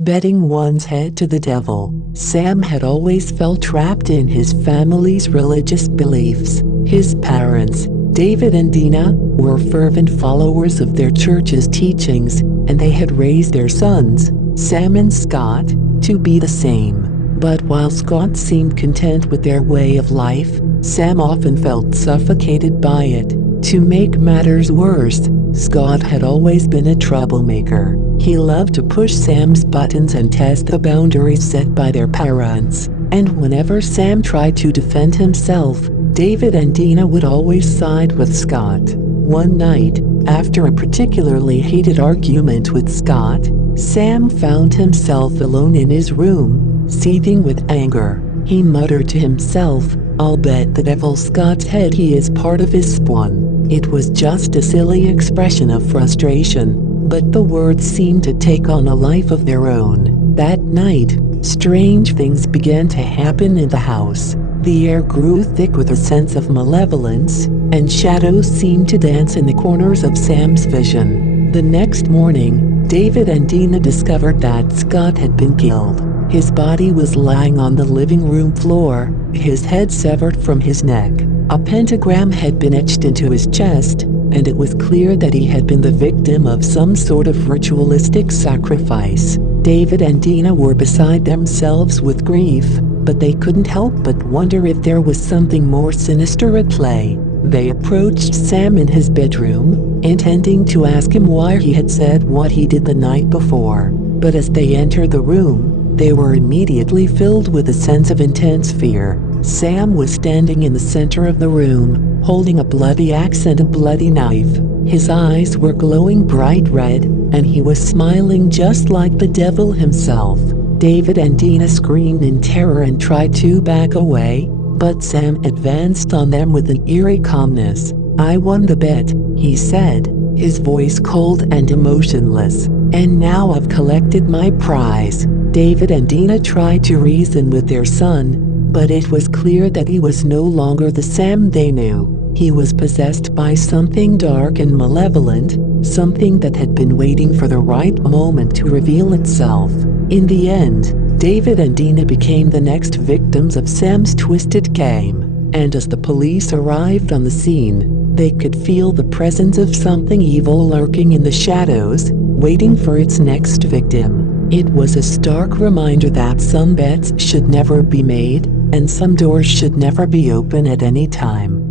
betting one's head to the devil. Sam had always felt trapped in his family's religious beliefs. His parents, David and Dina, were fervent followers of their church's teachings, and they had raised their sons, Sam and Scott, to be the same. But while Scott seemed content with their way of life, Sam often felt suffocated by it. To make matters worse, Scott had always been a troublemaker. He loved to push Sam's buttons and test the boundaries set by their parents. And whenever Sam tried to defend himself, David and Dina would always side with Scott. One night, after a particularly heated argument with Scott, Sam found himself alone in his room, seething with anger. He muttered to himself, "I'll bet the devil Scott's head he is part of his spawn." It was just a silly expression of frustration, but the words seemed to take on a life of their own. That night, strange things began to happen in the house. The air grew thick with a sense of malevolence, and shadows seemed to dance in the corners of Sam's vision. The next morning, David and Dina discovered that Scott had been killed. His body was lying on the living room floor, his head severed from his neck. A pentagram had been etched into his chest, and it was clear that he had been the victim of some sort of ritualistic sacrifice. David and Dina were beside themselves with grief, but they couldn't help but wonder if there was something more sinister at play. They approached Sam in his bedroom, intending to ask him why he had said what he did the night before. But as they entered the room, they were immediately filled with a sense of intense fear. Sam was standing in the center of the room, holding a bloody axe and a bloody knife. His eyes were glowing bright red, and he was smiling just like the devil himself. David and Dina screamed in terror and tried to back away, but Sam advanced on them with an eerie calmness. "I won the bet," he said, his voice cold and emotionless, "and now I've collected my prize." David and Dina tried to reason with their son, but it was clear that he was no longer the Sam they knew. He was possessed by something dark and malevolent, something that had been waiting for the right moment to reveal itself. In the end, David and Dina became the next victims of Sam's twisted game, and as the police arrived on the scene, they could feel the presence of something evil lurking in the shadows, waiting for its next victim. It was a stark reminder that some bets should never be made, and some doors should never be open at any time.